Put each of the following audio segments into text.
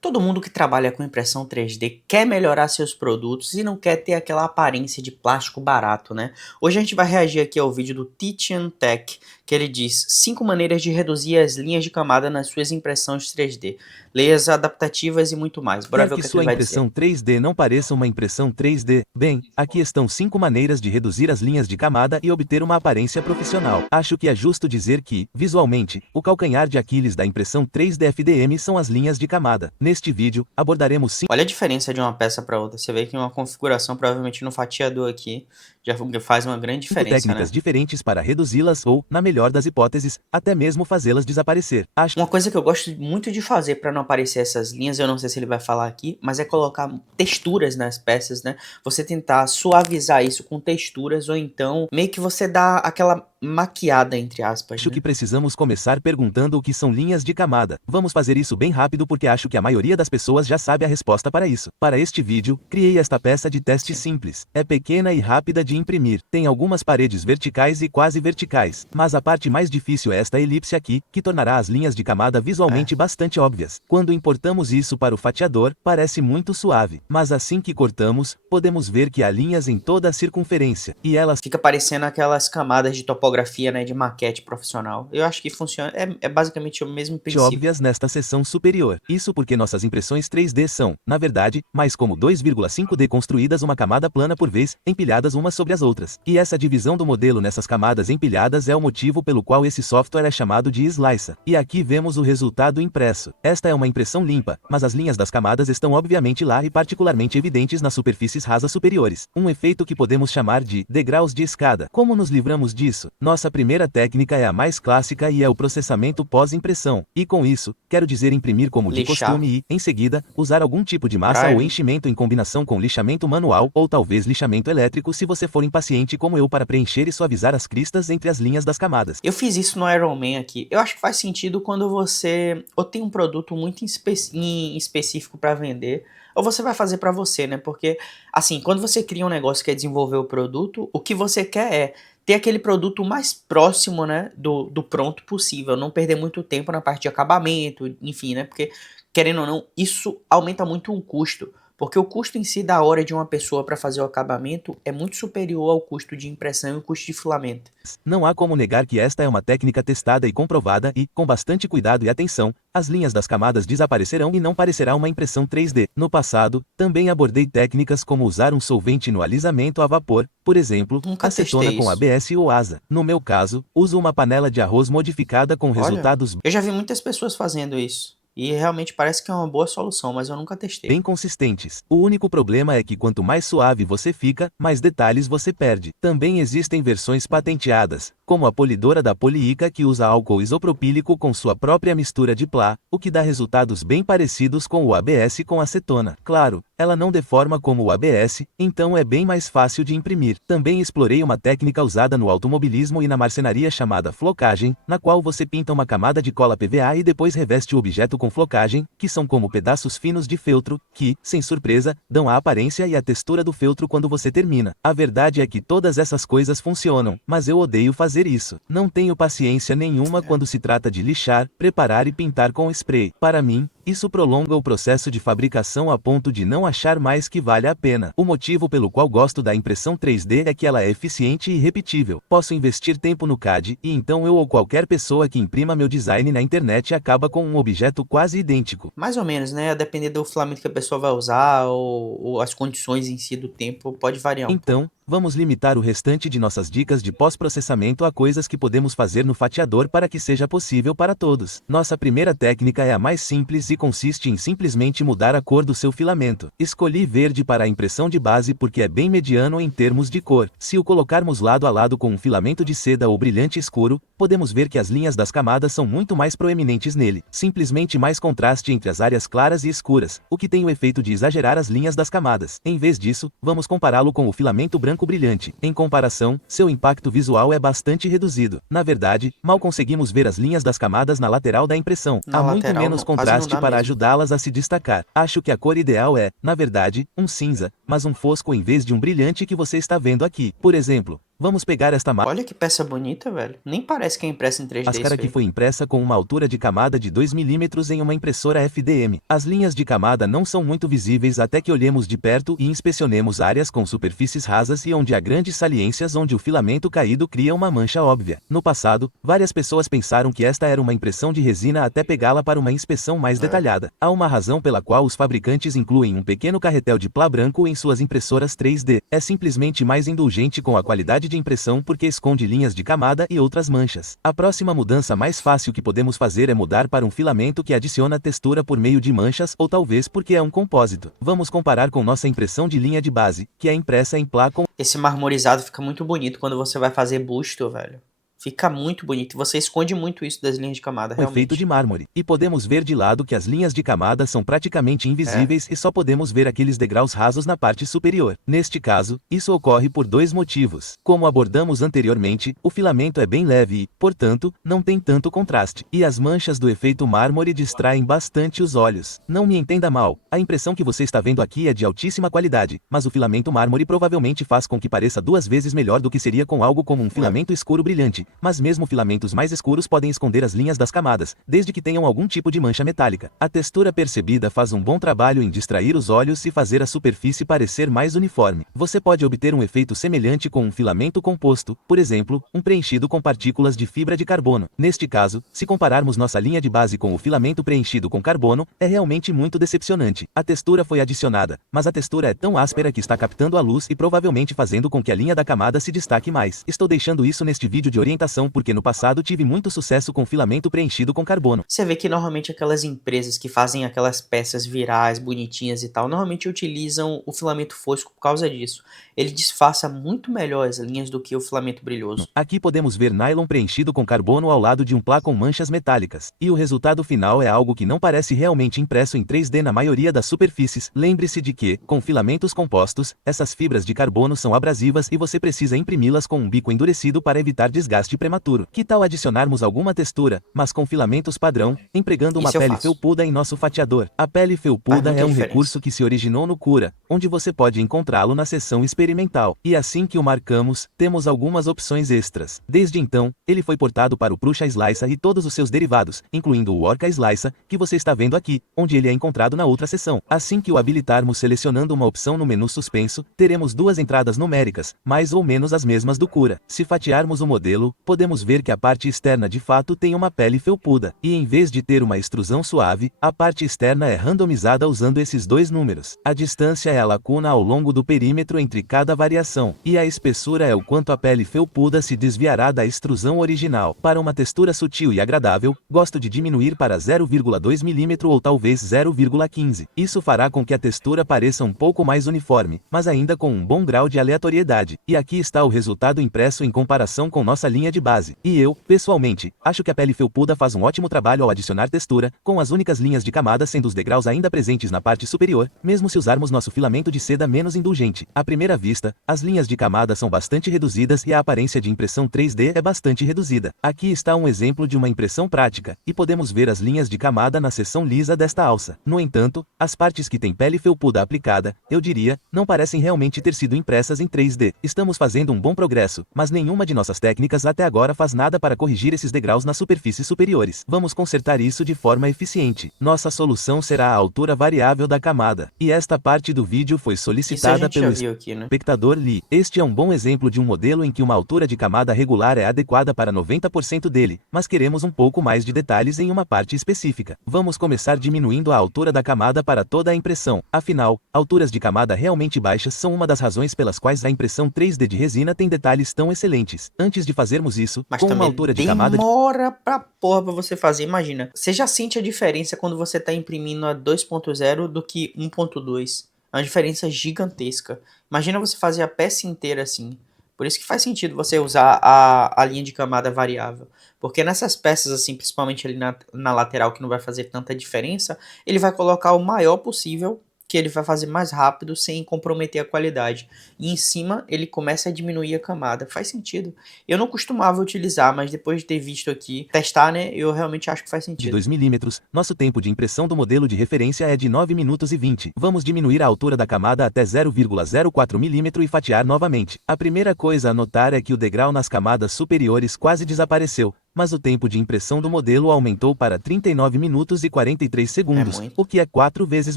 Todo mundo que trabalha com impressão 3D quer melhorar seus produtos e não quer ter aquela aparência de plástico barato, né? Hoje a gente vai reagir aqui ao vídeo do Tian Tech, que ele diz 5 maneiras de reduzir as linhas de camada nas suas impressões 3D, layers adaptativas e muito mais. Bora Quer ver o que que é que ele sua vai dizer. impressão 3D não pareça uma impressão 3D? Bem, aqui estão 5 maneiras de reduzir as linhas de camada e obter uma aparência profissional. Acho que é justo dizer que, visualmente, o calcanhar de Aquiles da impressão 3D FDM são as linhas de camada. Neste vídeo, abordaremos 5 Olha a diferença de uma peça para outra. Você vê que uma configuração provavelmente no fatiador aqui já faz uma grande diferença, técnicas né? diferentes para reduzi-las ou, na melhor das hipóteses, até mesmo fazê-las desaparecer. Acho Uma coisa que eu gosto muito de fazer para não aparecer essas linhas, eu não sei se ele vai falar aqui, mas é colocar texturas nas peças, né? Você tentar suavizar isso com texturas ou então meio que você dá aquela maquiada entre aspas, Acho que né? precisamos começar perguntando o que são linhas de camada. Vamos fazer isso bem rápido porque acho que a maioria das pessoas já sabe a resposta para isso. Para este vídeo, criei esta peça de teste Sim. simples. É pequena e rápida de imprimir. Tem algumas paredes verticais e quase verticais. Mas a parte mais difícil é esta elipse aqui, que tornará as linhas de camada É. visualmente bastante óbvias. Quando importamos isso para o fatiador, parece muito suave. Mas assim que cortamos, podemos ver que há linhas em toda a circunferência. E elas Fica parecendo aquelas camadas de topografia, né, de maquete profissional. Eu acho que funciona, é basicamente o mesmo princípio. óbvias nesta seção superior. Isso porque nossas impressões 3D são, na verdade, mais como 2,5D construídas uma camada plana por vez, empilhadas umas sobre as outras. E essa divisão do modelo nessas camadas empilhadas é o motivo pelo qual esse software é chamado de Slicer. E aqui vemos o resultado impresso. Esta é uma impressão limpa, mas as linhas das camadas estão obviamente lá e particularmente evidentes nas superfícies rasas superiores. Um efeito que podemos chamar de degraus de escada. Como nos livramos disso? Nossa primeira técnica é a mais clássica e é o processamento pós-impressão. E com isso, quero dizer imprimir como de Lixar, costume e, em seguida, usar algum tipo de massa ou priming. enchimento em combinação com lixamento manual ou talvez lixamento elétrico se você for impaciente como eu para preencher e suavizar as cristas entre as linhas das camadas. Eu fiz isso no Iron Man aqui. Eu acho que faz sentido quando você ou tem um produto muito em específico para vender, ou você vai fazer para você, né? Porque, assim, quando você cria um negócio que é desenvolver o produto, o que você quer é ter aquele produto mais próximo, né, do pronto possível. Não perder muito tempo na parte de acabamento, enfim, né? Porque, querendo ou não, isso aumenta muito o custo. Porque o custo em si da hora de uma pessoa para fazer o acabamento é muito superior ao custo de impressão e o custo de filamento. Não há como negar que esta é uma técnica testada e comprovada e, com bastante cuidado e atenção, as linhas das camadas desaparecerão e não parecerá uma impressão 3D. No passado, também abordei técnicas como usar um solvente no alisamento a vapor, por exemplo, Nunca acetona testei com isso. ABS ou ASA. No meu caso, uso uma panela de arroz modificada com Olha, resultados eu já vi muitas pessoas fazendo isso. E realmente parece que é uma boa solução, mas eu nunca testei. bem consistentes. O único problema é que quanto mais suave você fica, mais detalhes você perde. Também existem versões patenteadas, como a polidora da Poliica que usa álcool isopropílico com sua própria mistura de PLA, o que dá resultados bem parecidos com o ABS com acetona. Claro, ela não deforma como o ABS, então é bem mais fácil de imprimir. Também explorei uma técnica usada no automobilismo e na marcenaria chamada flocagem, na qual você pinta uma camada de cola PVA e depois reveste o objeto com flocagem, que são como pedaços finos de feltro, que, sem surpresa, dão a aparência e a textura do feltro quando você termina. A verdade é que todas essas coisas funcionam, mas eu odeio fazer isso. Não tenho paciência nenhuma quando se trata de lixar, preparar e pintar com spray. Para mim, isso prolonga o processo de fabricação a ponto de não achar mais que vale a pena. O motivo pelo qual gosto da impressão 3D é que ela é eficiente e repetível. Posso investir tempo no CAD, e então eu ou qualquer pessoa que imprima meu design na internet acaba com um objeto quase idêntico. Mais ou menos, né? A depender do filamento que a pessoa vai usar ou as condições em si do tempo, pode variar um pouco. Então, vamos limitar o restante de nossas dicas de pós-processamento a coisas que podemos fazer no fatiador para que seja possível para todos. Nossa primeira técnica é a mais simples e consiste em simplesmente mudar a cor do seu filamento. Escolhi verde para a impressão de base porque é bem mediano em termos de cor. Se o colocarmos lado a lado com um filamento de seda ou brilhante escuro, podemos ver que as linhas das camadas são muito mais proeminentes nele. Simplesmente mais contraste entre as áreas claras e escuras, o que tem o efeito de exagerar as linhas das camadas. Em vez disso, vamos compará-lo com o filamento branco brilhante. Em comparação, seu impacto visual é bastante reduzido. Na verdade, mal conseguimos ver as linhas das camadas na lateral da impressão. Na Há muito lateral, menos quase não contraste dá para mesmo. ajudá-las a se destacar. Acho que a cor ideal é, na verdade, um cinza, mas um fosco em vez de um brilhante que você está vendo aqui. Por exemplo, Vamos pegar esta Olha que peça bonita, velho. Nem parece que é impressa em 3D máscara isso que aí. foi impressa com uma altura de camada de 2 milímetros em uma impressora FDM. As linhas de camada não são muito visíveis até que olhemos de perto e inspecionemos áreas com superfícies rasas e onde há grandes saliências onde o filamento caído cria uma mancha óbvia. No passado, várias pessoas pensaram que esta era uma impressão de resina até pegá-la para uma inspeção mais detalhada. Há uma razão pela qual os fabricantes incluem um pequeno carretel de plá branco em suas impressoras 3D. É simplesmente mais indulgente com a qualidade de impressão porque esconde linhas de camada e outras manchas. A próxima mudança mais fácil que podemos fazer é mudar para um filamento que adiciona textura por meio de manchas ou talvez porque é um compósito. Vamos comparar com nossa impressão de linha de base, que é impressa em plá com Esse marmorizado fica muito bonito quando você vai fazer busto, velho. Fica muito bonito. Você esconde muito isso das linhas de camada, efeito de realmente. mármore. E podemos ver de lado que as linhas de camada são praticamente invisíveis e só podemos ver aqueles degraus rasos na parte superior. Neste caso, isso ocorre por dois motivos. Como abordamos anteriormente, o filamento é bem leve e, portanto, não tem tanto contraste. E as manchas do efeito mármore distraem bastante os olhos. Não me entenda mal, a impressão que você está vendo aqui é de altíssima qualidade, mas o filamento mármore provavelmente faz com que pareça 2 vezes melhor do que seria com algo como um filamento escuro brilhante. Mas mesmo filamentos mais escuros podem esconder as linhas das camadas, desde que tenham algum tipo de mancha metálica. A textura percebida faz um bom trabalho em distrair os olhos e fazer a superfície parecer mais uniforme. Você pode obter um efeito semelhante com um filamento composto, por exemplo, um preenchido com partículas de fibra de carbono. Neste caso, se compararmos nossa linha de base com o filamento preenchido com carbono, é realmente muito decepcionante. A textura foi adicionada, mas a textura é tão áspera que está captando a luz e provavelmente fazendo com que a linha da camada se destaque mais. Estou deixando isso neste vídeo de orientação porque no passado tive muito sucesso com filamento preenchido com carbono. Você vê que normalmente aquelas empresas que fazem aquelas peças virais, bonitinhas e tal, normalmente utilizam o filamento fosco por causa disso. Ele disfarça muito melhor as linhas do que o filamento brilhoso. Aqui podemos ver nylon preenchido com carbono ao lado de um plá com manchas metálicas. E o resultado final é algo que não parece realmente impresso em 3D na maioria das superfícies. Lembre-se de que, com filamentos compostos, essas fibras de carbono são abrasivas e você precisa imprimi-las com um bico endurecido para evitar desgaste prematuro. Que tal adicionarmos alguma textura, mas com filamentos padrão, empregando uma Isso eu pele faço. felpuda em nosso fatiador? A pele Faz felpuda muita é um diferença. recurso que se originou no Cura, onde você pode encontrá-lo na seção experimental. E assim que o marcamos, temos algumas opções extras. Desde então, ele foi portado para o Prusa Slicer e todos os seus derivados, incluindo o Orca Slicer, que você está vendo aqui, onde ele é encontrado na outra seção. Assim que o habilitarmos selecionando uma opção no menu suspenso, teremos duas entradas numéricas, mais ou menos as mesmas do Cura. Se fatiarmos o modelo, podemos ver que a parte externa de fato tem uma pele felpuda, e em vez de ter uma extrusão suave, a parte externa é randomizada usando esses dois números. A distância é a lacuna ao longo do perímetro entre cada variação, e a espessura é o quanto a pele felpuda se desviará da extrusão original. Para uma textura sutil e agradável, gosto de diminuir para 0,2 mm ou talvez 0,15. Isso fará com que a textura pareça um pouco mais uniforme, mas ainda com um bom grau de aleatoriedade. E aqui está o resultado impresso em comparação com nossa linha de base. E eu, pessoalmente, acho que a pele felpuda faz um ótimo trabalho ao adicionar textura, com as únicas linhas de camada sendo os degraus ainda presentes na parte superior, mesmo se usarmos nosso filamento de seda menos indulgente. À primeira vista, as linhas de camada são bastante reduzidas e a aparência de impressão 3D é bastante reduzida. Aqui está um exemplo de uma impressão prática, e podemos ver as linhas de camada na seção lisa desta alça. No entanto, as partes que têm pele felpuda aplicada, eu diria, não parecem realmente ter sido impressas em 3D. Estamos fazendo um bom progresso, mas nenhuma de nossas técnicas até agora faz nada para corrigir esses degraus nas superfícies superiores. Vamos consertar isso de forma eficiente. Nossa solução será a altura variável da camada. E esta parte do vídeo foi Isso a solicitada gente já pelo viu aqui, né? espectador Lee. Este é um bom exemplo de um modelo em que uma altura de camada regular é adequada para 90% dele, mas queremos um pouco mais de detalhes em uma parte específica. Vamos começar diminuindo a altura da camada para toda a impressão. Afinal, alturas de camada realmente baixas são uma das razões pelas quais a impressão 3D de resina tem detalhes tão excelentes. Antes de fazermos isso, Mas com uma também altura de camada de demora pra porra pra você fazer. Imagina, você já sente a diferença quando você tá imprimindo a 2.0 do que 1.2. É uma diferença gigantesca. Imagina você fazer a peça inteira assim. Por isso que faz sentido você usar a linha de camada variável. Porque nessas peças, assim, principalmente ali na lateral, que não vai fazer tanta diferença, ele vai colocar o maior possível que ele vai fazer mais rápido sem comprometer a qualidade. E em cima ele começa a diminuir a camada. Faz sentido. Eu não costumava utilizar, mas depois de ter visto aqui, testar, né, eu realmente acho que faz sentido. De 2 milímetros, nosso tempo de impressão do modelo de referência é de 9 minutos e 20. Vamos diminuir a altura da camada até 0,04 milímetro e fatiar novamente. A primeira coisa a notar é que o degrau nas camadas superiores quase desapareceu, mas o tempo de impressão do modelo aumentou para 39 minutos e 43 segundos, o que é 4 vezes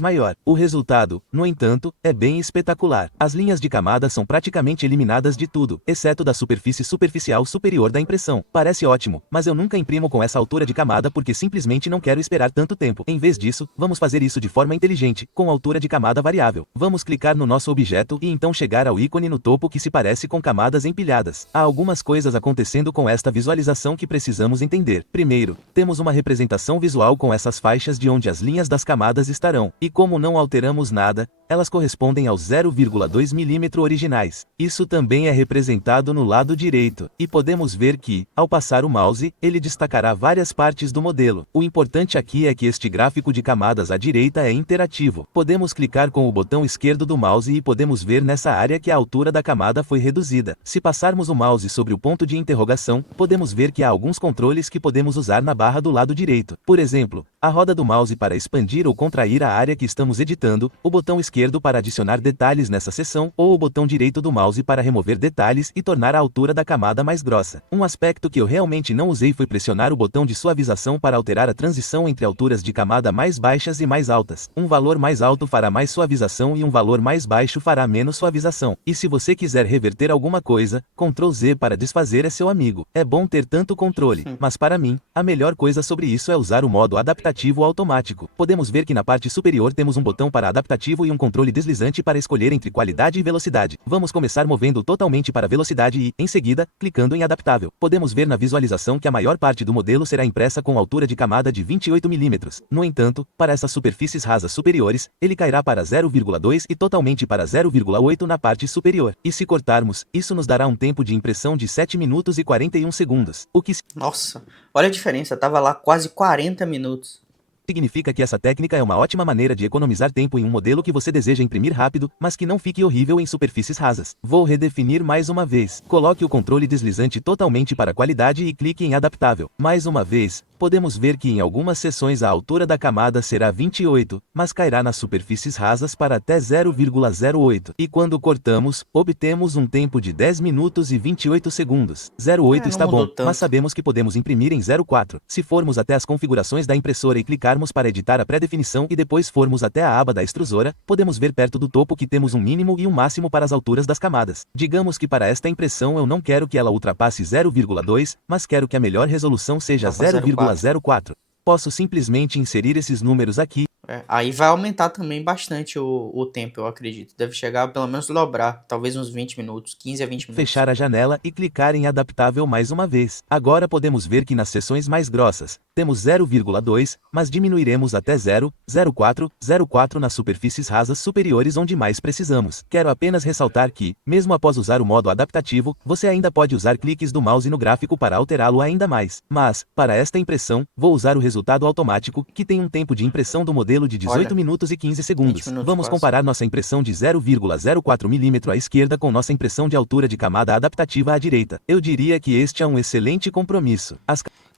maior. O resultado, no entanto, é bem espetacular. As linhas de camada são praticamente eliminadas de tudo, exceto da superfície superficial superior da impressão. Parece ótimo, mas eu nunca imprimo com essa altura de camada porque simplesmente não quero esperar tanto tempo. Em vez disso, vamos fazer isso de forma inteligente, com altura de camada variável. Vamos clicar no nosso objeto e então chegar ao ícone no topo que se parece com camadas empilhadas. Há algumas coisas acontecendo com esta visualização que precisamos entender. Primeiro, temos uma representação visual com essas faixas de onde as linhas das camadas estarão, e como não alteramos nada, elas correspondem aos 0,2 mm originais. Isso também é representado no lado direito, e podemos ver que, ao passar o mouse, ele destacará várias partes do modelo. O importante aqui é que este gráfico de camadas à direita é interativo. Podemos clicar com o botão esquerdo do mouse e podemos ver nessa área que a altura da camada foi reduzida. Se passarmos o mouse sobre o ponto de interrogação, podemos ver que há alguns controles que podemos usar na barra do lado direito. Por exemplo, a roda do mouse para expandir ou contrair a área que estamos editando, o botão esquerdo para adicionar detalhes nessa seção, ou o botão direito do mouse para remover detalhes e tornar a altura da camada mais grossa. Um aspecto que eu realmente não usei foi pressionar o botão de suavização para alterar a transição entre alturas de camada mais baixas e mais altas. Um valor mais alto fará mais suavização e um valor mais baixo fará menos suavização. E se você quiser reverter alguma coisa, Ctrl Z para desfazer é seu amigo. É bom ter tanto controle, mas para mim, a melhor coisa sobre isso é usar o modo adaptativo automático. Podemos ver que na parte superior temos um botão para adaptativo e um controle deslizante para escolher entre qualidade e velocidade. Vamos começar movendo totalmente para velocidade e, em seguida, clicando em adaptável. Podemos ver na visualização que a maior parte do modelo será impressa com altura de camada de 28 mm. No entanto, para essas superfícies rasas superiores, ele cairá para 0,2 e totalmente para 0,8 na parte superior. E se cortarmos, isso nos dará um tempo de impressão de 7 minutos e 41 segundos. O que Nossa, olha a diferença, tava lá quase 40 minutos. significa que essa técnica é uma ótima maneira de economizar tempo em um modelo que você deseja imprimir rápido, mas que não fique horrível em superfícies rasas. Vou redefinir mais uma vez. Coloque o controle deslizante totalmente para qualidade e clique em adaptável. Mais uma vez, podemos ver que em algumas seções a altura da camada será 28, mas cairá nas superfícies rasas para até 0,08. E quando cortamos, obtemos um tempo de 10 minutos e 28 segundos. 0,8 está bom, mas sabemos que podemos imprimir em 0,4. Se formos até as configurações da impressora e clicarmos para editar a pré-definição e depois formos até a aba da extrusora, podemos ver perto do topo que temos um mínimo e um máximo para as alturas das camadas. Digamos que para esta impressão eu não quero que ela ultrapasse 0,2, mas quero que a melhor resolução seja 0,04. Posso simplesmente inserir esses números aqui. Aí vai aumentar também bastante o tempo, eu acredito. Deve chegar a pelo menos dobrar, talvez uns 20 minutos, 15 a 20 minutos. Fechar a janela e clicar em adaptável mais uma vez. Agora podemos ver que nas seções mais grossas, temos 0,2, mas diminuiremos até 0,04, 0,4 nas superfícies rasas superiores onde mais precisamos. Quero apenas ressaltar que, mesmo após usar o modo adaptativo, você ainda pode usar cliques do mouse no gráfico para alterá-lo ainda mais. Mas, para esta impressão, vou usar o resultado automático, que tem um tempo de impressão do modelo de 18 minutos e 15 segundos. Vamos comparar nossa impressão de 0,04 mm à esquerda com nossa impressão de altura de camada adaptativa à direita. Eu diria que este é um excelente compromisso.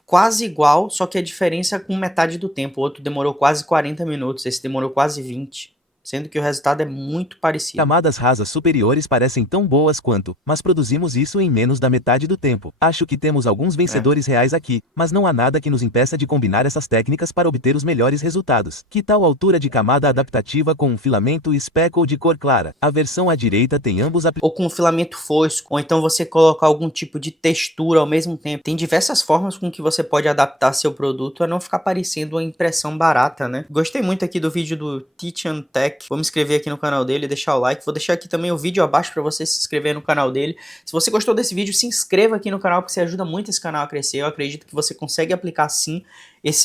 Quase igual, só que a diferença é com metade do tempo. O outro demorou quase 40 minutos, esse demorou quase 20. Sendo que o resultado é muito parecido. Camadas rasas superiores parecem tão boas quanto, mas produzimos isso em menos da metade do tempo. Acho que temos alguns vencedores reais aqui, mas não há nada que nos impeça de combinar essas técnicas para obter os melhores resultados. Que tal a altura de camada adaptativa com um filamento speckle de cor clara? A versão à direita tem ambos ou com um filamento fosco, ou então você colocar algum tipo de textura ao mesmo tempo. Tem diversas formas com que você pode adaptar seu produto a não ficar parecendo uma impressão barata, né? Gostei muito aqui do vídeo do Teach&Tech. Vou me inscrever aqui no canal dele, deixar o like. Vou deixar aqui também o vídeo abaixo para você se inscrever no canal dele. Se você gostou desse vídeo, se inscreva aqui no canal, porque você ajuda muito esse canal a crescer. Eu acredito que você consegue aplicar sim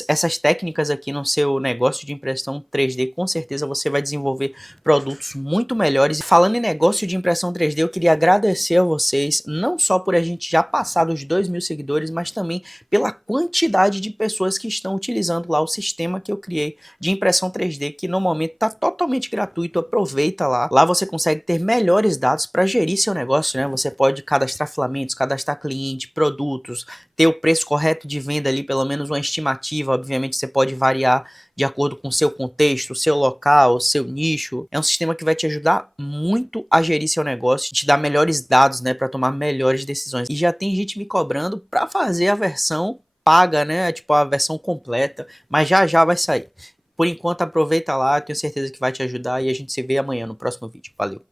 essas técnicas aqui no seu negócio de impressão 3D, com certeza você vai desenvolver produtos muito melhores. E falando em negócio de impressão 3D, eu queria agradecer a vocês, não só por a gente já passar dos 2.000 seguidores, mas também pela quantidade de pessoas que estão utilizando lá o sistema que eu criei de impressão 3D, que no momento está totalmente gratuito. Aproveita lá. Lá você consegue ter melhores dados para gerir seu negócio, né? Você pode cadastrar filamentos, cadastrar cliente, produtos, ter o preço correto de venda ali, pelo menos uma estimativa. Obviamente você pode variar de acordo com o seu contexto, o seu local, o seu nicho. É um sistema que vai te ajudar muito a gerir seu negócio, te dar melhores dados, né, para tomar melhores decisões. E já tem gente me cobrando para fazer a versão paga, né, tipo a versão completa, mas já já vai sair. Por enquanto aproveita lá, tenho certeza que vai te ajudar e a gente se vê amanhã no próximo vídeo. Valeu!